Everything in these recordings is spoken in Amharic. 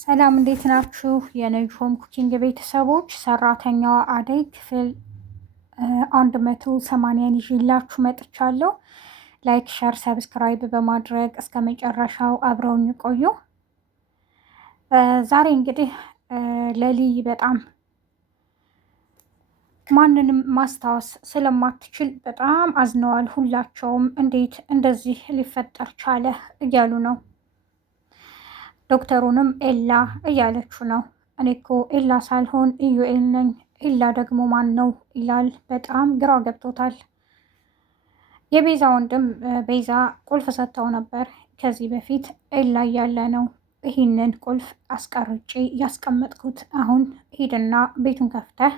ሰላም እንዴት ናችሁ? የነጅሆም ኩኪንግ ቤተሰቦች ሰራተኛዋ አደይ ክፍል 180ን ይዤላችሁ መጥቻለሁ። ላይክ፣ ሸር፣ ሰብስክራይብ በማድረግ እስከ መጨረሻው አብረውኝ ቆዩ። ዛሬ እንግዲህ ለሊ በጣም ማንንም ማስታወስ ስለማትችል በጣም አዝነዋል። ሁላቸውም እንዴት እንደዚህ ሊፈጠር ቻለ እያሉ ነው። ዶክተሩንም ኤላ እያለችው ነው። እኔ እኮ ኤላ ሳልሆን ኢዩኤል ነኝ፣ ኤላ ደግሞ ማን ነው ይላል። በጣም ግራ ገብቶታል። የቤዛ ወንድም ቤዛ ቁልፍ ሰጥተው ነበር ከዚህ በፊት ኤላ እያለ ነው ይህንን ቁልፍ አስቀርጬ ያስቀመጥኩት፣ አሁን ሂድና ቤቱን ከፍተህ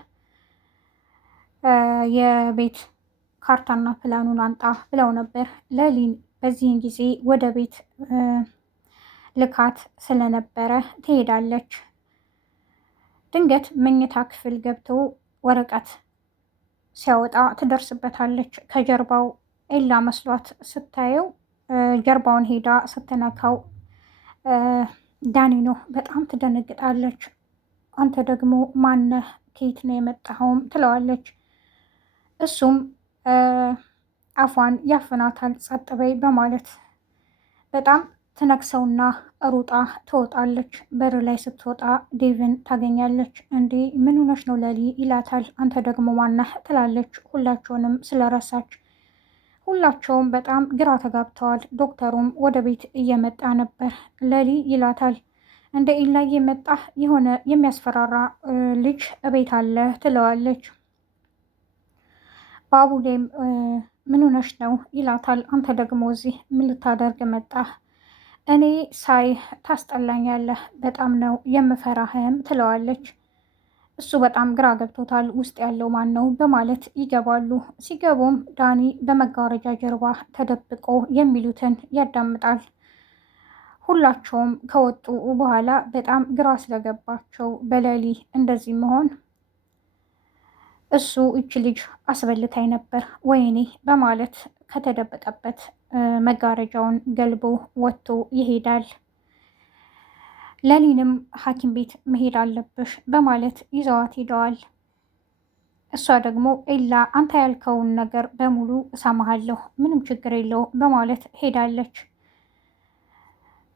የቤት ካርታና ፕላኑን አንጣ ብለው ነበር። ለሊን በዚህን ጊዜ ወደ ቤት ልካት ስለነበረ ትሄዳለች። ድንገት መኝታ ክፍል ገብቶ ወረቀት ሲያወጣ ትደርስበታለች። ከጀርባው ኤላ መስሏት ስታየው ጀርባውን ሄዳ ስትነካው ዳኒ ነው። በጣም ትደነግጣለች። አንተ ደግሞ ማነህ? ከየት ነው የመጣኸውም? ትለዋለች። እሱም አፏን ያፍናታል። ጸጥ በይ በማለት በጣም ትነክሰውና ሩጣ ትወጣለች። በር ላይ ስትወጣ ዴቭን ታገኛለች። እንዴ ምን ሆነሽ ነው ለሊ ይላታል። አንተ ደግሞ ማነህ ትላለች። ሁላቸውንም ስለረሳች ሁላቸውም በጣም ግራ ተጋብተዋል። ዶክተሩም ወደ ቤት እየመጣ ነበር። ለሊ ይላታል። እንደ ኢላይ የመጣ የሆነ የሚያስፈራራ ልጅ እቤት አለ ትለዋለች። ባቡሌም ምን ሆነሽ ነው ይላታል። አንተ ደግሞ እዚህ ምን ልታደርግ መጣህ? እኔ ሳይ ታስጠላኛለህ፣ በጣም ነው የምፈራህም ትለዋለች። እሱ በጣም ግራ ገብቶታል። ውስጥ ያለው ማን ነው በማለት ይገባሉ። ሲገቡም ዳኒ በመጋረጃ ጀርባ ተደብቆ የሚሉትን ያዳምጣል። ሁላቸውም ከወጡ በኋላ በጣም ግራ ስለገባቸው በሌሊ እንደዚህ መሆን እሱ እች ልጅ አስበልታኝ ነበር ወይኔ በማለት ከተደበቀበት መጋረጃውን ገልቦ ወጥቶ ይሄዳል። ለሊንም ሐኪም ቤት መሄድ አለብሽ በማለት ይዘዋት ሄደዋል። እሷ ደግሞ ኤላ አንተ ያልከውን ነገር በሙሉ እሰማሃለሁ፣ ምንም ችግር የለው በማለት ሄዳለች።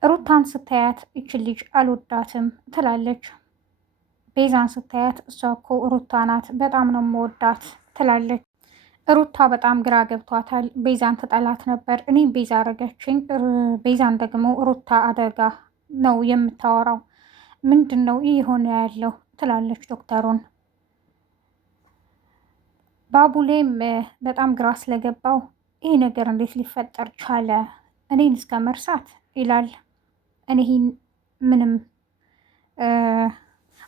ሩታን ስታያት ይችን ልጅ አልወዳትም ትላለች። ቤዛን ስታያት እሷ እኮ ሩታ ናት፣ በጣም ነው የምወዳት ትላለች። ሩታ በጣም ግራ ገብቷታል። ቤዛን ትጠላት ነበር። እኔም ቤዛ አረገችኝ፣ ቤዛን ደግሞ ሩታ አደጋ ነው የምታወራው። ምንድን ነው ይህ የሆነ ያለው ትላለች ዶክተሩን። ባቡሌም በጣም ግራ ስለገባው ይህ ነገር እንዴት ሊፈጠር ቻለ? እኔን እስከ መርሳት ይላል። እኔ ምንም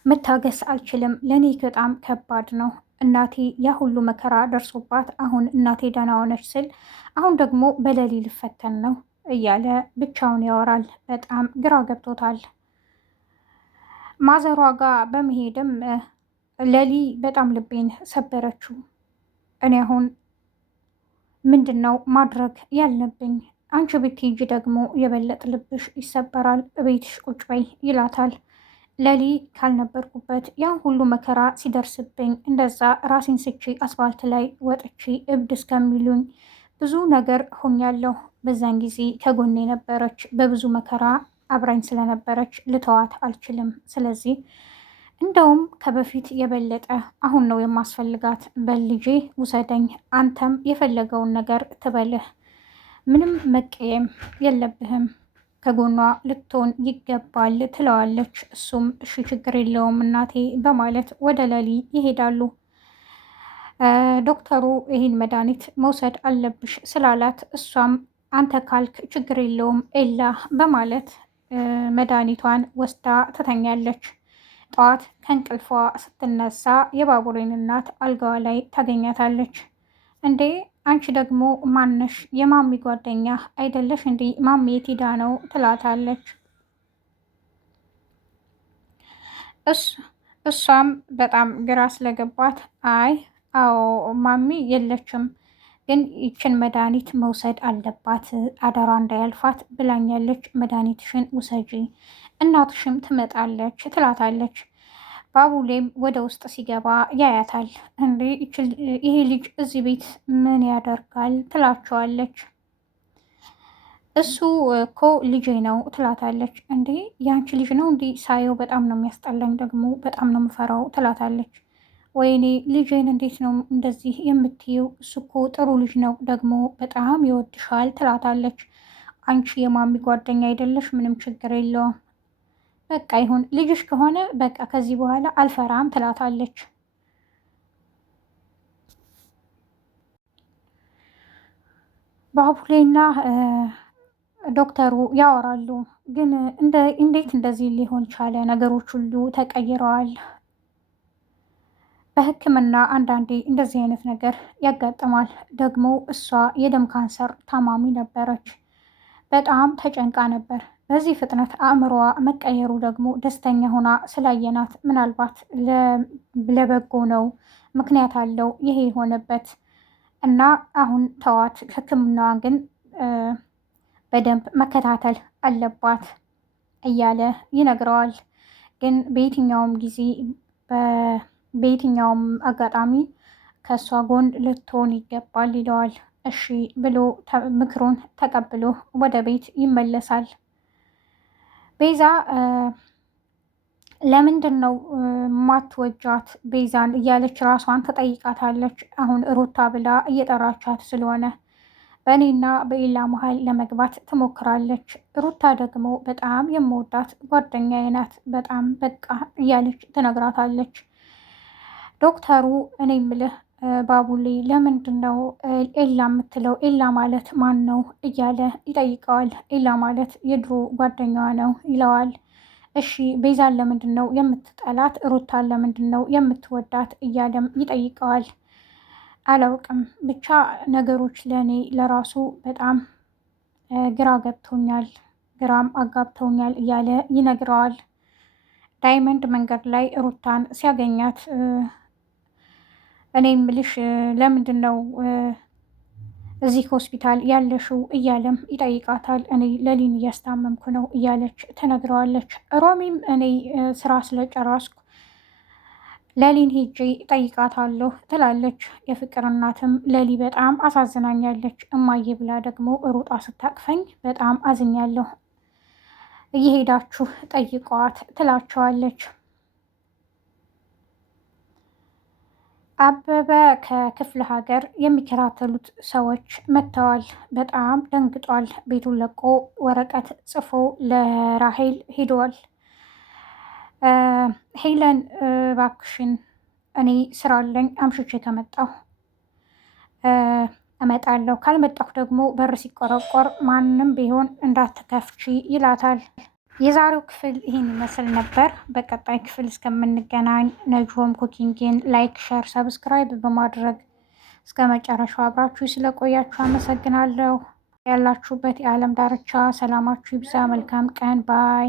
መታገስ አልችልም፣ ለእኔ በጣም ከባድ ነው። እናቴ ያ ሁሉ መከራ ደርሶባት አሁን እናቴ ደህና ሆነች ስል አሁን ደግሞ በሌሊ ልፈተን ነው እያለ ብቻውን ያወራል። በጣም ግራ ገብቶታል። ማዘሯ ጋር በመሄድም ለሊ በጣም ልቤን ሰበረችው። እኔ አሁን ምንድን ነው ማድረግ ያለብኝ? አንቺ ብትሄጂ ደግሞ የበለጥ ልብሽ ይሰበራል፣ ቤትሽ ቁጭ በይ ይላታል። ለሊ ካልነበርኩበት ያን ሁሉ መከራ ሲደርስብኝ እንደዛ ራሴን ስቼ አስፋልት ላይ ወጥቼ እብድ እስከሚሉኝ ብዙ ነገር ሆኛለሁ። በዛን ጊዜ ከጎኔ ነበረች፣ በብዙ መከራ አብራኝ ስለነበረች ልተዋት አልችልም። ስለዚህ እንደውም ከበፊት የበለጠ አሁን ነው የማስፈልጋት። በልጄ ውሰደኝ፣ አንተም የፈለገውን ነገር ትበልህ፣ ምንም መቀየም የለብህም፣ ከጎኗ ልትሆን ይገባል ትለዋለች። እሱም እሺ ችግር የለውም እናቴ በማለት ወደ ለሊ ይሄዳሉ። ዶክተሩ ይህን መድኃኒት መውሰድ አለብሽ ስላላት እሷም አንተ ካልክ ችግር የለውም ኤላ በማለት መድኃኒቷን ወስዳ ትተኛለች። ጠዋት ከእንቅልፏ ስትነሳ የባቡሬን እናት አልጋዋ ላይ ታገኛታለች። እንዴ አንቺ ደግሞ ማነሽ? የማሚ ጓደኛ አይደለሽ እንዴ? ማሚ የት ሄዳ ነው ትላታለች። እሷም በጣም ግራ ስለገባት አይ አዎ ማሚ የለችም፣ ግን ይችን መድኃኒት መውሰድ አለባት አደራ እንዳያልፋት ብላኛለች። መድኃኒትሽን ውሰጂ፣ እናትሽም ትመጣለች ትላታለች። ባቡሌም ወደ ውስጥ ሲገባ ያያታል። እንዴ ይሄ ልጅ እዚህ ቤት ምን ያደርጋል ትላቸዋለች። እሱ እኮ ልጄ ነው ትላታለች። እንዴ ያንቺ ልጅ ነው እንዲህ ሳየው በጣም ነው የሚያስጠላኝ፣ ደግሞ በጣም ነው የምፈራው ትላታለች። ወይኔ ልጄን እንዴት ነው እንደዚህ የምትይው? እሱ እኮ ጥሩ ልጅ ነው፣ ደግሞ በጣም ይወድሻል ትላታለች። አንቺ የማሚ ጓደኛ አይደለሽ? ምንም ችግር የለውም፣ በቃ ይሁን ልጅሽ ከሆነ በቃ ከዚህ በኋላ አልፈራም ትላታለች። ባቡሌና ዶክተሩ ያወራሉ። ግን እንዴት እንደዚህ ሊሆን ቻለ? ነገሮች ሁሉ ተቀይረዋል። በሕክምና አንዳንዴ እንደዚህ አይነት ነገር ያጋጥማል። ደግሞ እሷ የደም ካንሰር ታማሚ ነበረች። በጣም ተጨንቃ ነበር። በዚህ ፍጥነት አእምሮዋ መቀየሩ ደግሞ ደስተኛ ሆና ስላየናት ምናልባት ለበጎ ነው፣ ምክንያት አለው ይሄ የሆነበት እና አሁን ተዋት፣ ሕክምናዋን ግን በደንብ መከታተል አለባት እያለ ይነግረዋል። ግን በየትኛውም ጊዜ በየትኛውም አጋጣሚ ከእሷ ጎን ልትሆን ይገባል ይለዋል። እሺ ብሎ ምክሩን ተቀብሎ ወደ ቤት ይመለሳል። ቤዛ ለምንድን ነው ማትወጃት ቤዛን እያለች ራሷን ትጠይቃታለች። አሁን ሩታ ብላ እየጠራቻት ስለሆነ በእኔና በኤላ መሀል ለመግባት ትሞክራለች። ሩታ ደግሞ በጣም የምወዳት ጓደኛዬ ናት፣ በጣም በቃ እያለች ትነግራታለች። ዶክተሩ እኔ ምልህ ባቡሌ ለምንድን ነው ኤላ የምትለው? ኤላ ማለት ማን ነው እያለ ይጠይቀዋል። ኤላ ማለት የድሮ ጓደኛዋ ነው ይለዋል። እሺ ቤዛን ለምንድን ነው የምትጠላት? ሩታን ለምንድን ነው የምትወዳት? እያለም ይጠይቀዋል። አላውቅም ብቻ ነገሮች ለእኔ ለራሱ በጣም ግራ ገብቶኛል፣ ግራም አጋብተውኛል እያለ ይነግረዋል። ዳይመንድ መንገድ ላይ ሩታን ሲያገኛት እኔ ምልሽ ለምንድን ነው እዚህ ሆስፒታል ያለሽው እያለም ይጠይቃታል። እኔ ለሊን እያስታመምኩ ነው እያለች ትነግረዋለች። ሮሚም እኔ ስራ ስለጨረስኩ ለሊን ሄጄ ጠይቃታለሁ ትላለች። የፍቅር እናትም ለሊ በጣም አሳዝናኛለች እማዬ ብላ ደግሞ ሩጣ ስታቅፈኝ በጣም አዝኛለሁ፣ እየሄዳችሁ ጠይቋት ትላቸዋለች። አበበ ከክፍለ ሀገር የሚከታተሉት ሰዎች መጥተዋል። በጣም ደንግጧል። ቤቱን ለቆ ወረቀት ጽፎ ለራሄል ሄደዋል። ሄለን እባክሽን እኔ ስራ አለኝ፣ አምሽቼ ከመጣሁ እመጣለሁ፣ ካልመጣሁ ደግሞ በር ሲቆረቆር ማንም ቢሆን እንዳትከፍቺ ይላታል። የዛሬው ክፍል ይህን ይመስል ነበር። በቀጣይ ክፍል እስከምንገናኝ ነጆም ኩኪንግን ላይክ፣ ሸር፣ ሰብስክራይብ በማድረግ እስከ መጨረሻው አብራችሁ ስለቆያችሁ አመሰግናለሁ። ያላችሁበት የዓለም ዳርቻ ሰላማችሁ ይብዛ። መልካም ቀን ባይ